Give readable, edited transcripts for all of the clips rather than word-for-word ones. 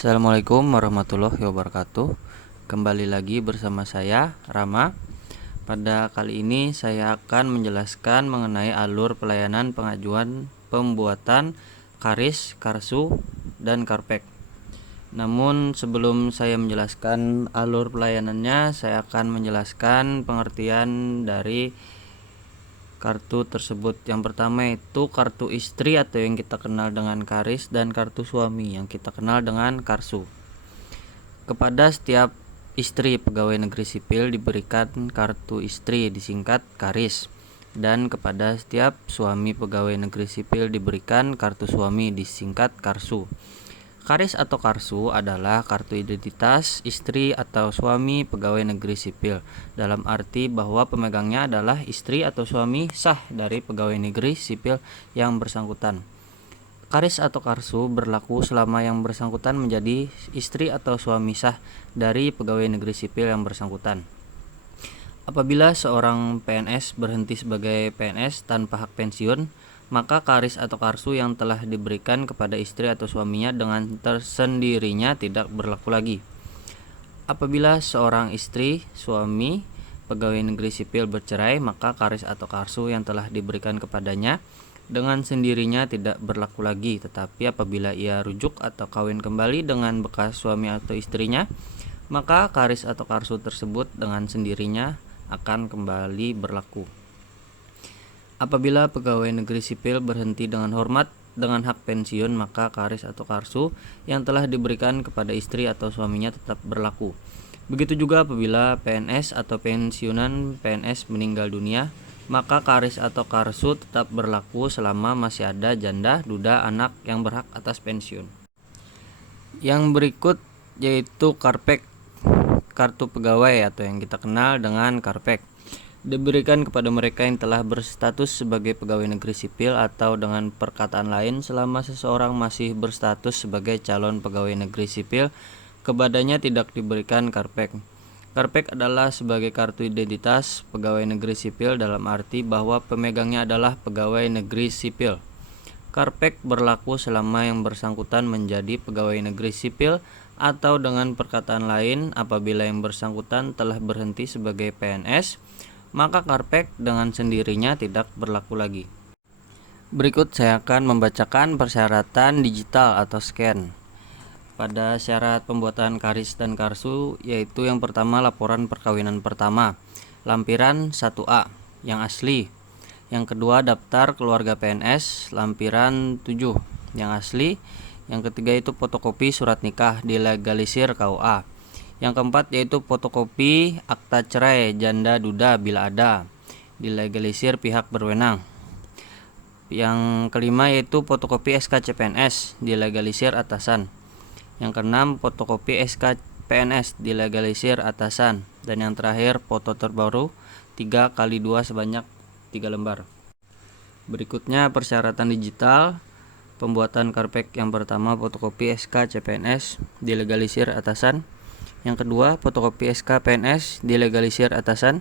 Assalamualaikum warahmatullahi wabarakatuh. Kembali lagi bersama saya, Rama. Pada kali ini saya akan menjelaskan mengenai alur pelayanan pengajuan pembuatan karis, karsu, dan karpek. Namun sebelum saya menjelaskan alur pelayanannya, saya akan menjelaskan pengertian dari kartu tersebut. Yang pertama itu kartu istri atau yang kita kenal dengan karis, dan kartu suami yang kita kenal dengan karsu. Kepada setiap istri pegawai negeri sipil diberikan kartu istri disingkat karis, dan kepada setiap suami pegawai negeri sipil diberikan kartu suami disingkat karsu. Karis atau karsu adalah kartu identitas istri atau suami pegawai negeri sipil, dalam arti bahwa pemegangnya adalah istri atau suami sah dari pegawai negeri sipil yang bersangkutan. Karis atau karsu berlaku selama yang bersangkutan menjadi istri atau suami sah dari pegawai negeri sipil yang bersangkutan. Apabila seorang PNS berhenti sebagai PNS tanpa hak pensiun, maka karis atau karsu yang telah diberikan kepada istri atau suaminya dengan tersendirinya tidak berlaku lagi. Apabila seorang istri, suami, pegawai negeri sipil bercerai, maka karis atau karsu yang telah diberikan kepadanya dengan sendirinya tidak berlaku lagi. Tetapi apabila ia rujuk atau kawin kembali dengan bekas suami atau istrinya, maka karis atau karsu tersebut dengan sendirinya akan kembali berlaku. Apabila pegawai negeri sipil berhenti dengan hormat dengan hak pensiun, maka karis atau karsu yang telah diberikan kepada istri atau suaminya tetap berlaku. Begitu juga apabila PNS atau pensiunan PNS meninggal dunia, maka karis atau karsu tetap berlaku selama masih ada janda, duda, anak yang berhak atas pensiun. Yang berikut yaitu karpek, kartu pegawai atau yang kita kenal dengan karpek, diberikan kepada mereka yang telah berstatus sebagai pegawai negeri sipil, atau dengan perkataan lain, selama seseorang masih berstatus sebagai calon pegawai negeri sipil, kepadanya tidak diberikan karpek. Karpek adalah sebagai kartu identitas pegawai negeri sipil, dalam arti bahwa pemegangnya adalah pegawai negeri sipil. Karpek berlaku selama yang bersangkutan menjadi pegawai negeri sipil, atau dengan perkataan lain, apabila yang bersangkutan telah berhenti sebagai PNS, maka karpek dengan sendirinya tidak berlaku lagi. Berikut saya akan membacakan persyaratan digital atau scan. Pada syarat pembuatan karis dan karsu, yaitu yang pertama laporan perkawinan pertama, lampiran 1A yang asli. Yang kedua daftar keluarga PNS, lampiran 7 yang asli. Yang ketiga itu fotokopi surat nikah dilegalisir KUA. Yang keempat yaitu fotokopi akta cerai janda duda bila ada, dilegalisir pihak berwenang. Yang kelima yaitu fotokopi SK CPNS, dilegalisir atasan. Yang keenam fotokopi SK PNS, dilegalisir atasan. Dan yang terakhir foto terbaru 3x2 sebanyak 3 lembar. Berikutnya persyaratan digital pembuatan karpek. Yang pertama fotokopi SK CPNS, dilegalisir atasan. Yang kedua, fotokopi SK PNS, dilegalisir atasan.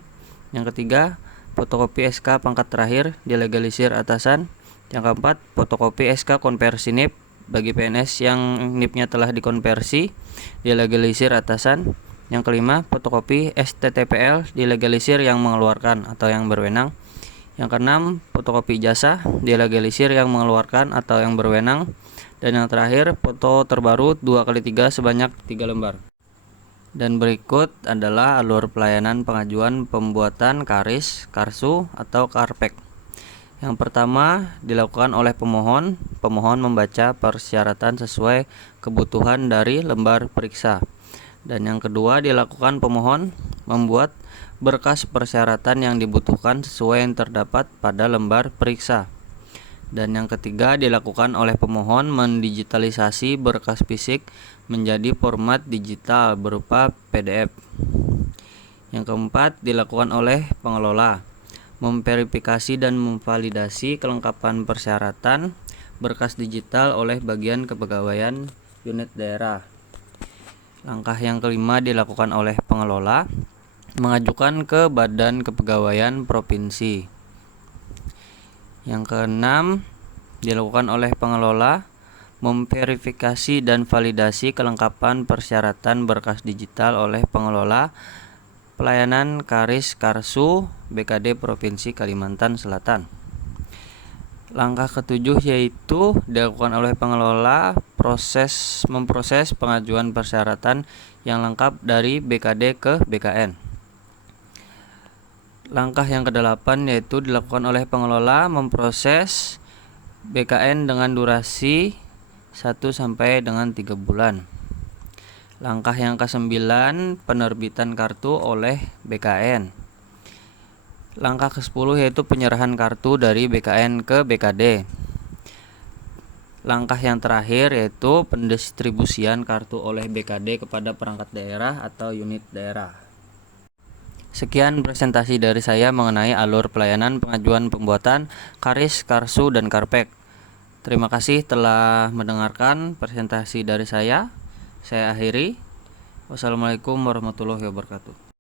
Yang ketiga, fotokopi SK pangkat terakhir, dilegalisir atasan. Yang keempat, fotokopi SK konversi NIP bagi PNS yang NIP-nya telah dikonversi, dilegalisir atasan. Yang kelima, fotokopi STTPL, dilegalisir yang mengeluarkan atau yang berwenang. Yang keenam, fotokopi ijazah, dilegalisir yang mengeluarkan atau yang berwenang. Dan yang terakhir, foto terbaru 2x3 sebanyak 3 lembar. Dan berikut adalah alur pelayanan pengajuan pembuatan karis, karsu, atau karpek. Yang pertama dilakukan oleh pemohon. Pemohon membaca persyaratan sesuai kebutuhan dari lembar periksa. Dan yang kedua dilakukan pemohon membuat berkas persyaratan yang dibutuhkan sesuai yang terdapat pada lembar periksa. Dan yang ketiga dilakukan oleh pemohon mendigitalisasi berkas fisik menjadi format digital berupa PDF. Yang keempat dilakukan oleh pengelola memverifikasi dan memvalidasi kelengkapan persyaratan berkas digital oleh bagian kepegawaian unit daerah. Langkah yang kelima dilakukan oleh pengelola mengajukan ke Badan Kepegawaian Provinsi. Yang keenam dilakukan oleh pengelola memverifikasi dan validasi kelengkapan persyaratan berkas digital oleh pengelola pelayanan Karis Karsu BKD Provinsi Kalimantan Selatan. Langkah ketujuh yaitu dilakukan oleh pengelola memproses pengajuan persyaratan yang lengkap dari BKD ke BKN. Langkah yang kedelapan yaitu dilakukan oleh pengelola memproses BKN dengan durasi 1 sampai dengan 3 bulan. Langkah yang ke-9 penerbitan kartu oleh BKN. Langkah ke-10 yaitu penyerahan kartu dari BKN ke BKD. Langkah yang terakhir yaitu pendistribusian kartu oleh BKD kepada perangkat daerah atau unit daerah. Sekian presentasi dari saya mengenai alur pelayanan pengajuan pembuatan Karis, Karsu, dan Karpek. Terima kasih telah mendengarkan presentasi dari saya. Saya akhiri. Wassalamualaikum warahmatullahi wabarakatuh.